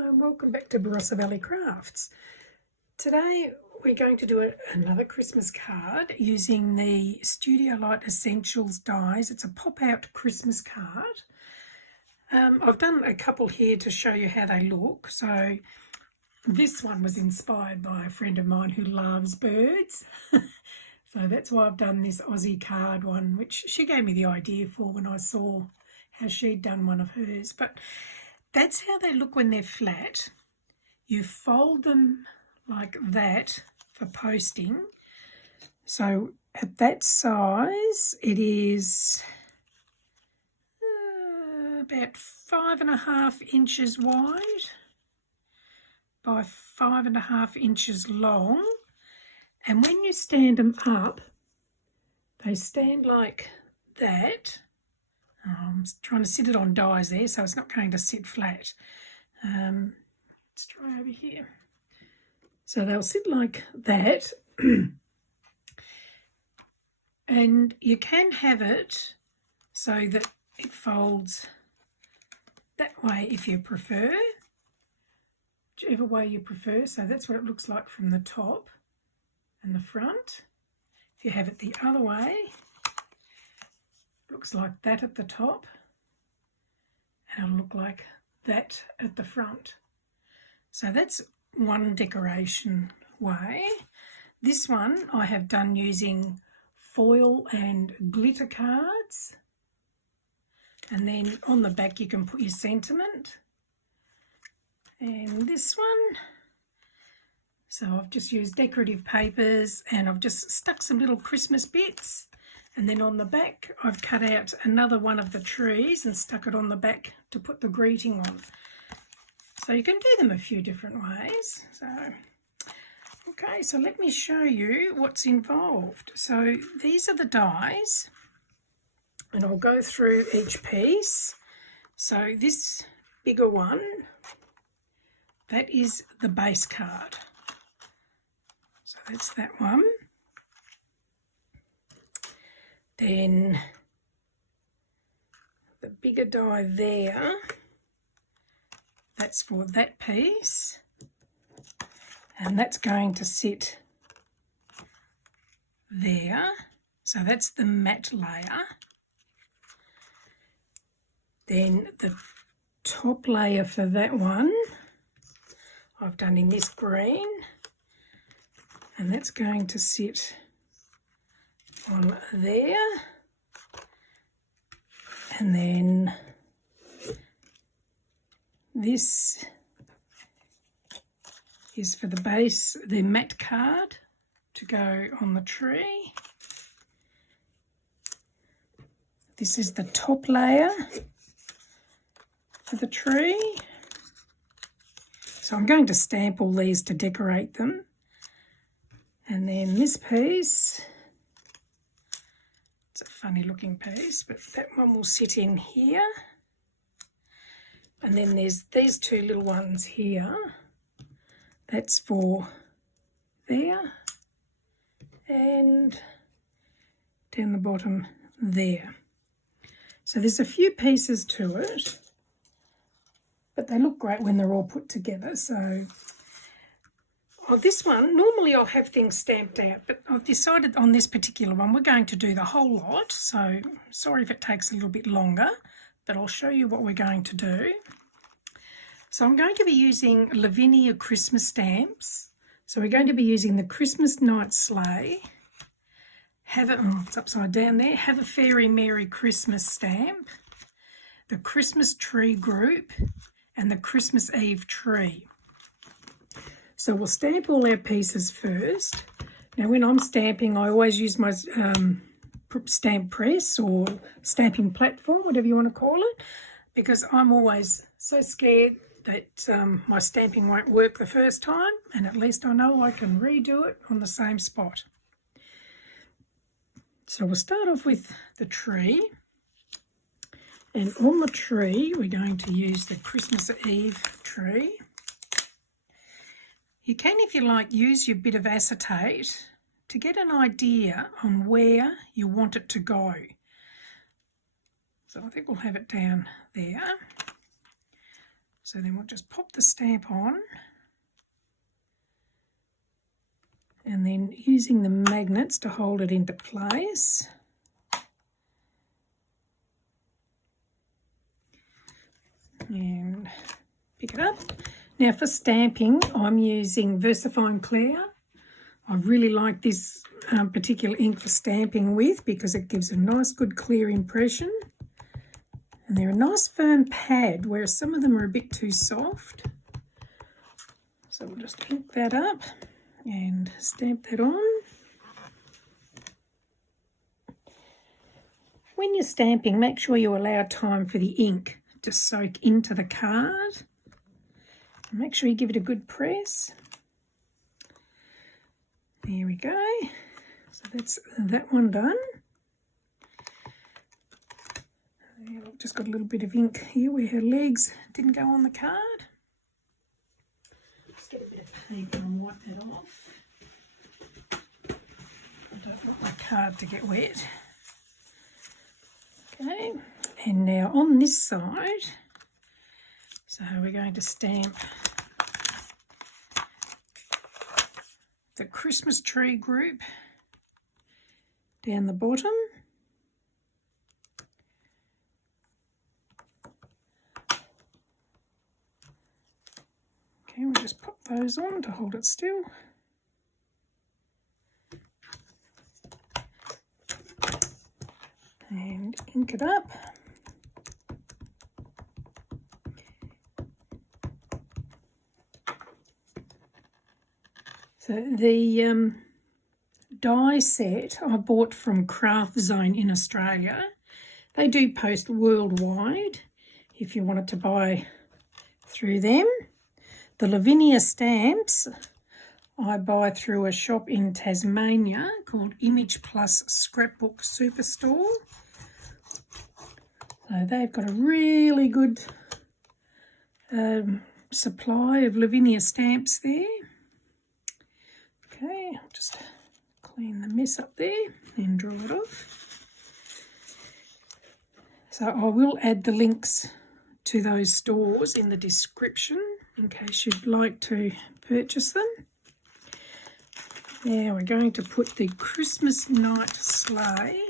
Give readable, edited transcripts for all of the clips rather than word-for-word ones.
Hello and welcome back to Barossa Valley Crafts. Today we're going to do another Christmas card using the Studio Light Essentials dies. It's a pop-out Christmas card. I've done a couple here to show you how they look. So this one was inspired by a friend of mine who loves birds. So that's why I've done this Aussie card one, which she gave me the idea for when I saw how she'd done one of hers. But that's how they look when they're flat. You fold them like that for posting. So at that size, it is about 5.5 inches wide by 5.5 inches long. And when you stand them up, they stand like that. I'm trying to sit it on dies there, so it's not going to sit flat. Let's try over here. So they'll sit like that. And you can have it so that it folds that way if you prefer. Whichever way you prefer. So that's what it looks like from the top and the front. If you have it the other way, looks like that at the top, and it'll look like that at the front. So that's one decoration way. This one I have done using foil and glitter cards, and then on the back you can put your sentiment. And this one, so I've just used decorative papers and I've just stuck some little Christmas bits. And then on the back, I've cut out another one of the trees and stuck it on the back to put the greeting on. So you can do them a few different ways. Okay, so let me show you what's involved. So these are the dies, and I'll go through each piece. So this bigger one, that is the base card. So that's that one. Then the bigger die there, that's for that piece, and that's going to sit there. So that's the matte layer. Then the top layer for that one I've done in this green, and that's going to sit on there. And then this is for the base, the matte card to go on the tree. This is the top layer for the tree. So I'm going to stamp all these to decorate them. And then this piece, it's a funny looking piece, but that one will sit in here. And then there's these two little ones here. That's for there and down the bottom there. So there's a few pieces to it, but they look great when they're all put together. So this one, normally I'll have things stamped out, but I've decided on this particular one we're going to do the whole lot. So sorry if it takes a little bit longer, but I'll show you what we're going to do. So I'm going to be using Lavinia Christmas stamps. So we're going to be using the Christmas Night Sleigh. It's upside down there. Have a Fairy Merry Christmas stamp. The Christmas Tree Group and the Christmas Eve Tree. So we'll stamp all our pieces first. Now when I'm stamping, I always use my stamp press or stamping platform, whatever you want to call it, because I'm always so scared that my stamping won't work the first time, and at least I know I can redo it on the same spot. So we'll start off with the tree, and on the tree we're going to use the Christmas Eve tree. You can, if you like, use your bit of acetate to get an idea on where you want it to go. So I think we'll have it down there. So then we'll just pop the stamp on, and then using the magnets to hold it into place. And pick it up. Now for stamping, I'm using VersaFine Clear. I really like this particular ink for stamping with because it gives a nice good clear impression. And they're a nice firm pad, whereas some of them are a bit too soft. So we'll just ink that up and stamp that on. When you're stamping, make sure you allow time for the ink to soak into the card. Make sure you give it a good press. There we go. So that's that one done. I've just got a little bit of ink here where her legs didn't go on the card. Let's get a bit of paper and wipe that off. I don't want my card to get wet. Okay, and now on this side, so we're going to stamp the Christmas tree group down the bottom. Okay, we'll just pop those on to hold it still. And ink it up. So the die set I bought from Craft Zone in Australia. They do post worldwide if you wanted to buy through them. The Lavinia stamps I buy through a shop in Tasmania called Image Plus Scrapbook Superstore. So they've got a really good supply of Lavinia stamps there. Okay, I'll just clean the mess up there and draw it off. So I will add the links to those stores in the description in case you'd like to purchase them. Now we're going to put the Christmas night sleigh.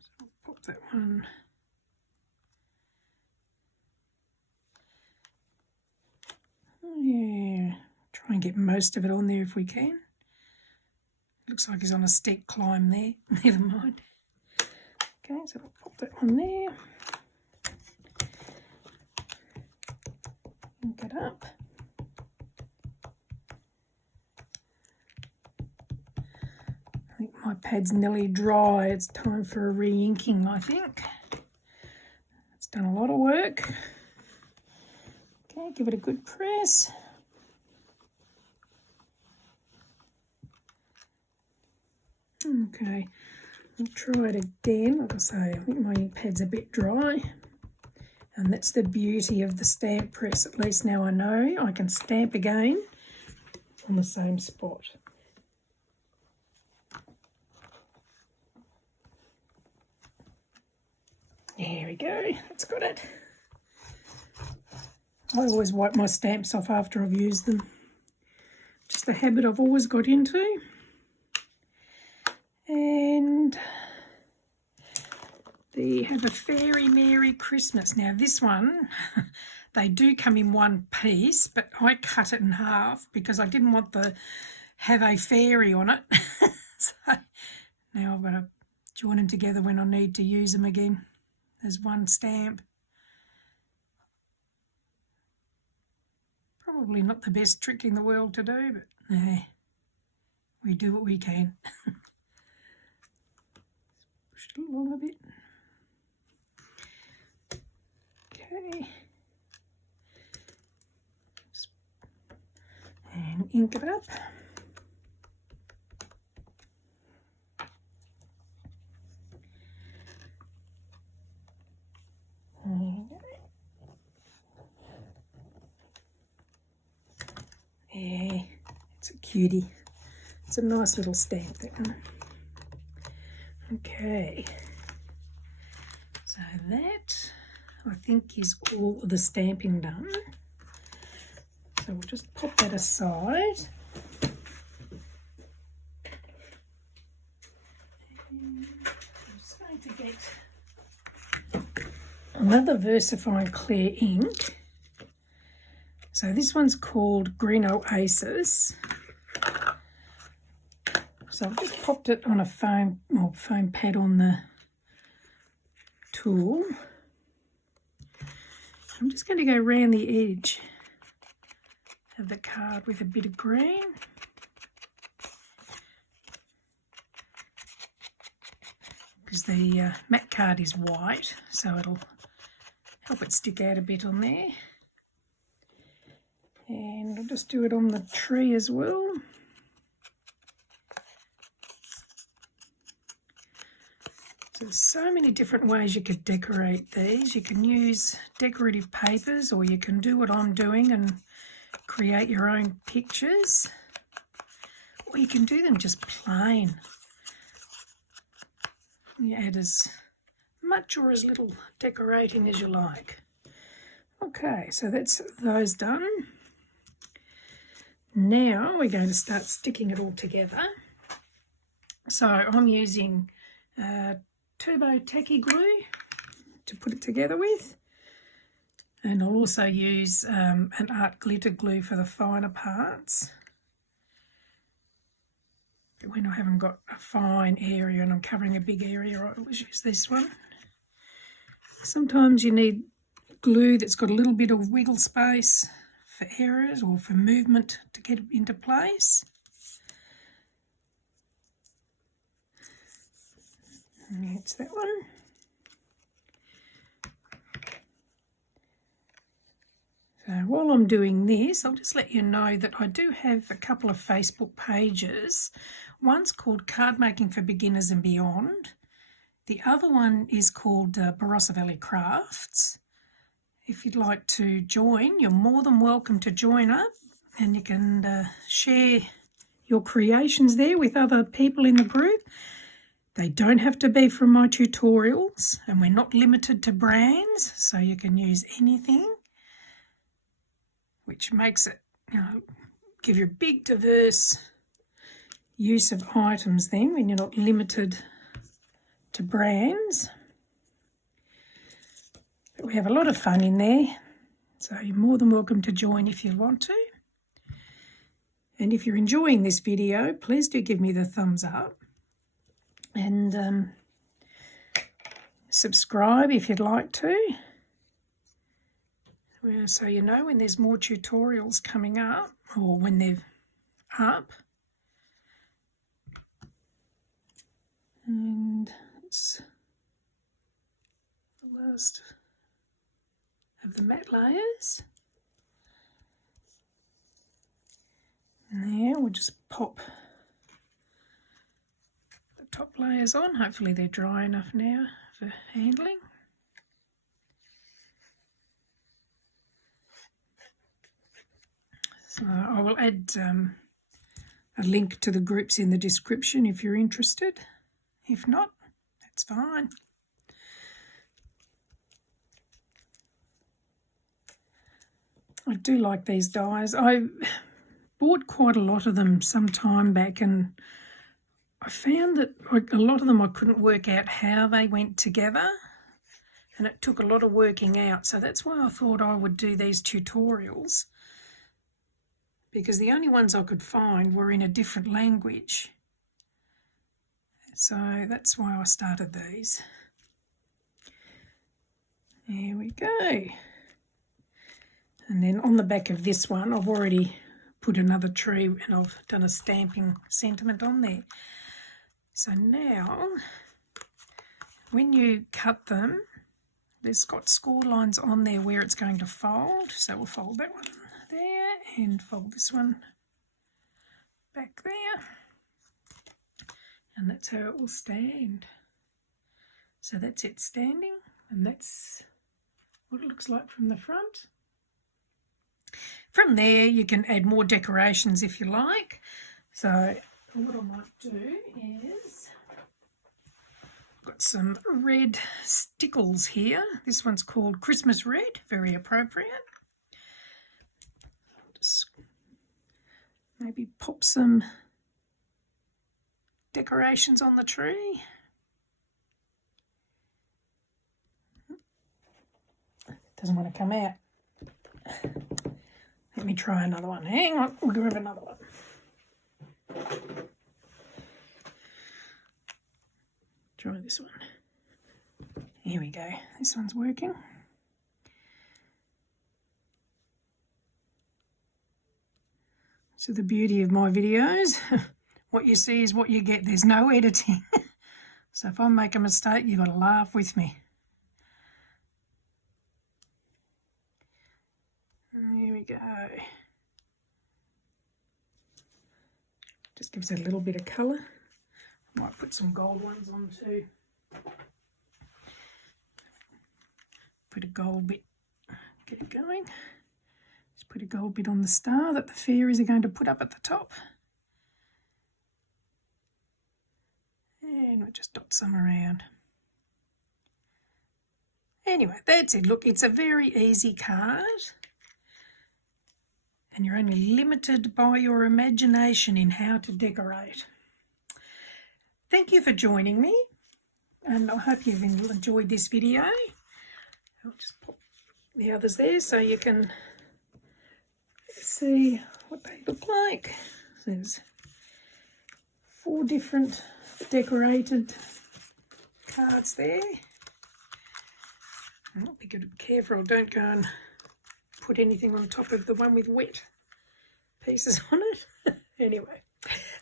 So I'll put that one. Yeah, try and get most of it on there if we can. Looks like he's on a steep climb there. Never mind. Okay, so I'll pop that one there. Ink it up. I think my pad's nearly dry. It's time for a re-inking, I think. It's done a lot of work. Okay, give it a good press. Okay, I'll try it again. Like I say, I think my ink pad's a bit dry. And that's the beauty of the stamp press. At least now I know I can stamp again on the same spot. There we go, that's got it. I always wipe my stamps off after I've used them. Just a habit I've always got into. And they have a Fairy Merry Christmas. Now this one, they do come in one piece, but I cut it in half because I didn't want the have a fairy on it. So now I've got to join them together when I need to use them again as one stamp. Probably not the best trick in the world to do, but we do what we can. Push it along a bit. Okay. And ink it up. There you go. Yeah, it's a cutie. It's a nice little stamp, that one. Okay, so that, I think, is all the stamping done. So we'll just pop that aside. And I'm just going to get another VersaFine clear ink. So this one's called Green Oasis. So I've just popped it on a foam pad on the tool. I'm just going to go around the edge of the card with a bit of green. Because the matte card is white, so it'll help it stick out a bit on there. And I'll just do it on the tree as well. So there's so many different ways you could decorate these. You can use decorative papers, or you can do what I'm doing and create your own pictures, or you can do them just plain. You add as much or as little decorating as you like. Okay, so that's those done. Now we're going to start sticking it all together. So I'm using Turbo Tacky glue to put it together with, and I'll also use an art glitter glue for the finer parts. But when I haven't got a fine area and I'm covering a big area, I always use this one. Sometimes you need glue that's got a little bit of wiggle space for errors or for movement to get it into place. And that's that one. So while I'm doing this, I'll just let you know that I do have a couple of Facebook pages. One's called Card Making for Beginners and Beyond. The other one is called Barossa Valley Crafts. If you'd like to join, you're more than welcome to join up, and you can share your creations there with other people in the group. They don't have to be from my tutorials, and we're not limited to brands, so you can use anything, which makes it, give you a big diverse use of items then when you're not limited to brands. But we have a lot of fun in there, so you're more than welcome to join if you want to. And if you're enjoying this video, please do give me the thumbs up. And subscribe if you'd like to, so you know when there's more tutorials coming up, or when they're up. And it's the last of the matte layers. And there we'll just pop top layers on. Hopefully they're dry enough now for handling. So I will add a link to the groups in the description if you're interested. If not, that's fine. I do like these dies. I bought quite a lot of them some time back, and I found that a lot of them I couldn't work out how they went together, and it took a lot of working out. So that's why I thought I would do these tutorials, because the only ones I could find were in a different language. So that's why I started these. There we go. And then on the back of this one, I've already put another tree and I've done a stamping sentiment on there. So now, when you cut them, there's got score lines on there where it's going to fold. So we'll fold that one there and fold this one back there. And that's how it will stand. So that's it standing, and that's what it looks like from the front. From there you can add more decorations if you like. So what I might do is, I've Got some red stickles here. This one's called Christmas Red, very appropriate. Just maybe pop some decorations on the tree. Doesn't want to come out. Let me try another one. Hang on, we'll grab another one. Try this one. Here we go. This one's working. So the beauty of my videos, what you see is what you get. There's no editing. So if I make a mistake, you've got to laugh with me. There we go. Just gives it a little bit of colour. Might put some gold ones on too. Put a gold bit, get it going. Just put a gold bit on the star that the fairies are going to put up at the top. And we'll just dot some around. Anyway, that's it. Look, it's a very easy card. And you're only limited by your imagination in how to decorate. Thank you for joining me, and I hope you've enjoyed this video. I'll just put the others there so you can see what they look like. There's 4 different decorated cards there. I'll be careful, don't go and put anything on top of the one with wet pieces on it. Anyway,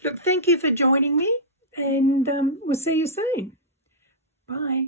look, thank you for joining me, and we'll see you soon. Bye.